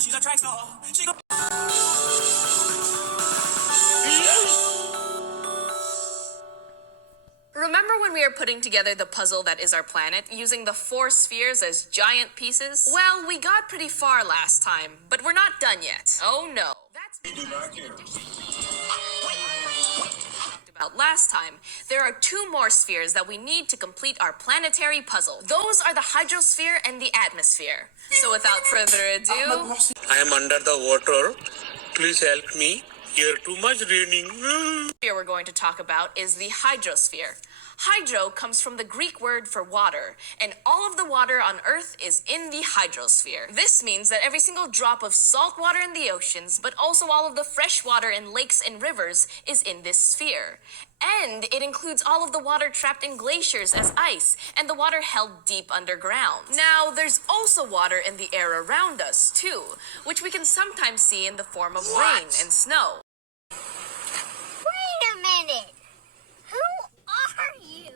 she's a track star. She go. Remember when we were putting together the puzzle that is our planet, using the 4 spheres as giant pieces? Well, we got pretty far last time, but we're not done yet. Oh no. That's because in addition about last time, there are 2 more spheres that we need to complete our planetary puzzle. Those are the hydrosphere and the atmosphere. So without further ado, I am under the water. Please help me. Here too much raining. sphere we're going to talk about is the hydrosphere. Hydro comes from the Greek word for water, and all of the water on Earth is in the hydrosphere. This means that every single drop of salt water in the oceans, but also all of the fresh water in lakes and rivers, is in this sphere. And it includes all of the water trapped in glaciers as ice, and the water held deep underground. Now, there's also water in the air around us, too, which we can sometimes see in the form of rain and snow. Wait a minute. Who are you?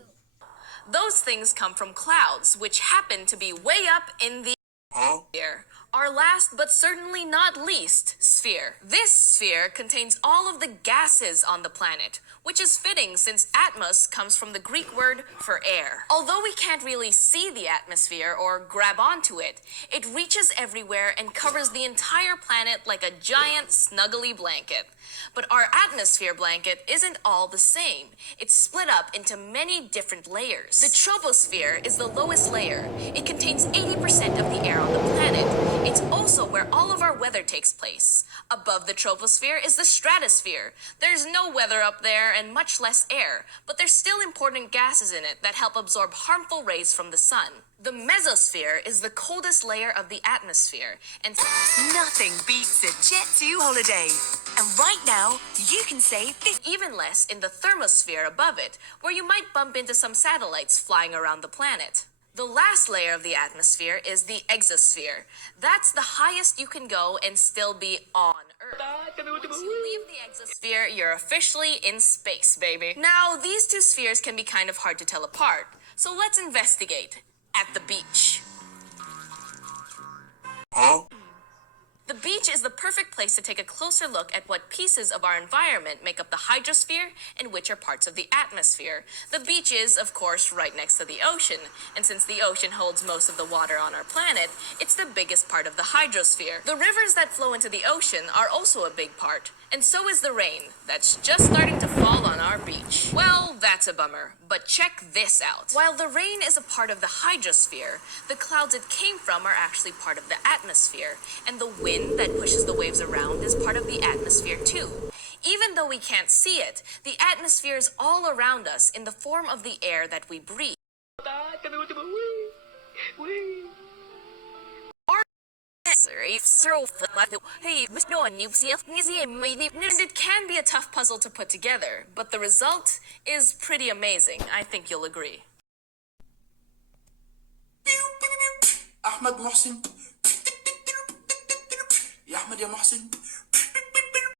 Those things come from clouds, which happen to be way up in the sphere. Our last but certainly not least sphere. This sphere contains all of the gases on the planet, which is fitting since atmos comes from the Greek word for air. Although we can't really see the atmosphere or grab onto it, it reaches everywhere and covers the entire planet like a giant snuggly blanket. But our atmosphere blanket isn't all the same. It's split up into many different layers. The troposphere is the lowest layer. It contains 80% of the air on the planet. It's also where all of our weather takes place. Above the troposphere is the stratosphere. There's no weather up there and much less air, but there's still important gases in it that help absorb harmful rays from the sun. The mesosphere is the coldest layer of the atmosphere, and Nothing beats a Jet2 holiday. And right now, you can save even less in the thermosphere above it, where you might bump into some satellites flying around the planet. The last layer of the atmosphere is the exosphere. That's the highest you can go and still be on Earth. Once you leave the exosphere, you're officially in space, baby. Now, these 2 spheres can be kind of hard to tell apart, so let's investigate at the beach. The beach is the perfect place to take a closer look at what pieces of our environment make up the hydrosphere and which are parts of the atmosphere. The beach is, of course, right next to the ocean, and since the ocean holds most of the water on our planet, it's the biggest part of the hydrosphere. The rivers that flow into the ocean are also a big part, and so is the rain that's just starting to fall on our beach. Well, that's a bummer, but check this out. While the rain is a part of the hydrosphere, the clouds it came from are actually part of the atmosphere, and the wind that pushes the waves around is part of the atmosphere too. Even though we can't see it, the atmosphere is all around us in the form of the air that we breathe. It can be a tough puzzle to put together, but the result is pretty amazing. I think you'll agree. Ahmed Mohsin. يا أحمد يا محسن